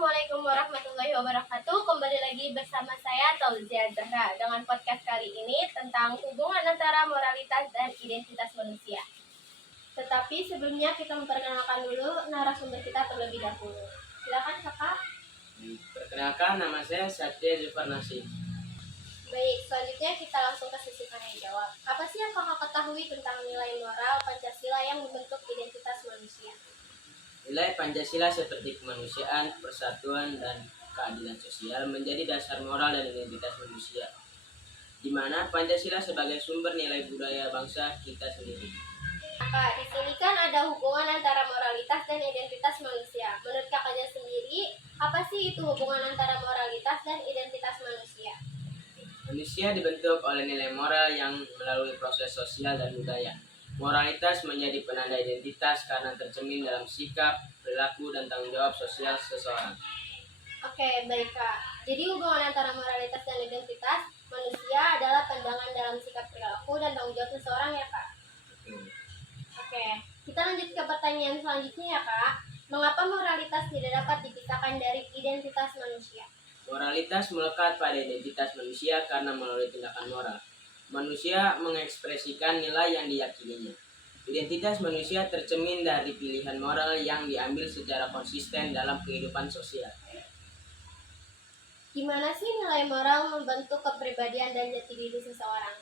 Assalamualaikum warahmatullahi wabarakatuh. Kembali lagi bersama saya Tauzia Zahra dengan podcast kali ini tentang hubungan antara moralitas dan identitas manusia. Tetapi sebelumnya kita memperkenalkan dulu narasumber kita terlebih dahulu. Silakan kakak. Perkenalkan, nama saya Satya Zulfarnasi. Baik, selanjutnya kita langsung ke sesi tanya jawab. Apa sih yang kakak ketahui tentang nilai moral Pancasila yang membentuk identitas manusia? Nilai Pancasila seperti kemanusiaan, persatuan, dan keadilan sosial menjadi dasar moral dan identitas manusia, di mana Pancasila sebagai sumber nilai budaya bangsa kita sendiri. Kakak, di sini kan ada hubungan antara moralitas dan identitas manusia. Menurut kakaknya sendiri, apa sih itu hubungan antara moralitas dan identitas manusia? Manusia dibentuk oleh nilai moral yang melalui proses sosial dan budaya. Moralitas menjadi penanda identitas karena tercermin dalam sikap, perilaku, dan tanggung jawab sosial seseorang. Oke, baik Kak. Jadi hubungan antara moralitas dan identitas manusia adalah pandangan dalam sikap perilaku dan tanggung jawab seseorang ya Kak? Oke, kita lanjut ke pertanyaan selanjutnya ya Kak. Mengapa moralitas tidak dapat dipisahkan dari identitas manusia? Moralitas melekat pada identitas manusia karena melalui tindakan moral. Manusia mengekspresikan nilai yang diyakininya. Identitas manusia tercermin dari pilihan moral yang diambil secara konsisten dalam kehidupan sosial. Gimana sih nilai moral membentuk kepribadian dan jati diri seseorang?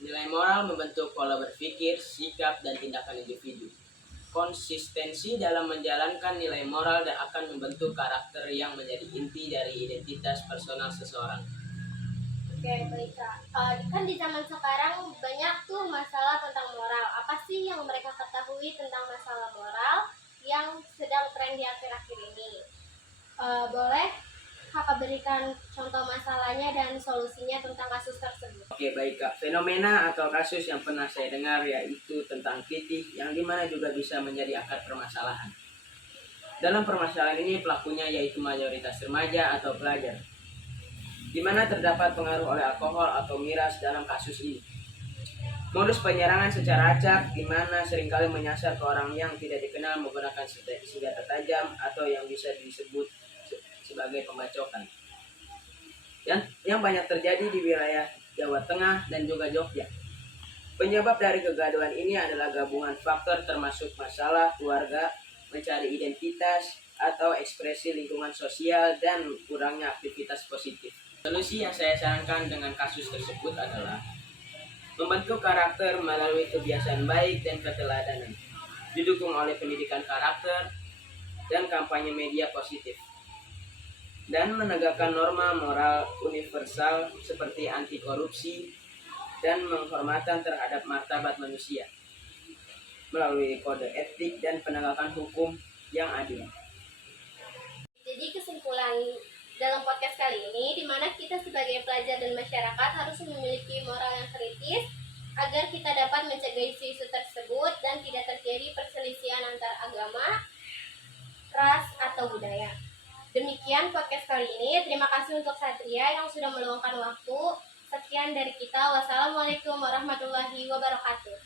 Nilai moral membentuk pola berpikir, sikap, dan tindakan individu. Konsistensi dalam menjalankan nilai moral dan akan membentuk karakter yang menjadi inti dari identitas personal seseorang. Oke, baik Kak. Kan di zaman sekarang banyak tuh masalah tentang moral. Apa sih yang mereka ketahui tentang masalah moral yang sedang tren di akhir-akhir ini? Boleh Kakak berikan contoh masalahnya dan solusinya tentang kasus tersebut? Oke, baik Kak. Fenomena atau kasus yang pernah saya dengar yaitu tentang titik yang dimana juga bisa menjadi akar permasalahan. Dalam permasalahan ini pelakunya yaitu mayoritas remaja atau pelajar, di mana terdapat pengaruh oleh alkohol atau miras dalam kasus ini. Modus penyerangan secara acak di mana seringkali menyasar ke orang yang tidak dikenal menggunakan senjata tajam atau yang bisa disebut sebagai pembacokan. Yang banyak terjadi di wilayah Jawa Tengah dan juga Jogja. Penyebab dari kegaduhan ini adalah gabungan faktor termasuk masalah keluarga, mencari identitas, atau ekspresi lingkungan sosial, dan kurangnya aktivitas positif. Solusi yang saya sarankan dengan kasus tersebut adalah membentuk karakter melalui kebiasaan baik dan keteladanan, didukung oleh pendidikan karakter dan kampanye media positif, dan menegakkan norma moral universal seperti anti korupsi dan penghormatan terhadap martabat manusia melalui kode etik dan penegakan hukum yang adil. Jadi kesimpulan dalam podcast kali ini, di mana kita sebagai pelajar dan masyarakat harus memiliki moral yang kritis agar kita dapat mencegah isu-isu tersebut dan tidak terjadi perselisihan antar agama, ras, atau budaya. Demikian podcast kali ini. Terima kasih untuk Satria yang sudah meluangkan waktu. Sekian dari kita. Wassalamualaikum warahmatullahi wabarakatuh.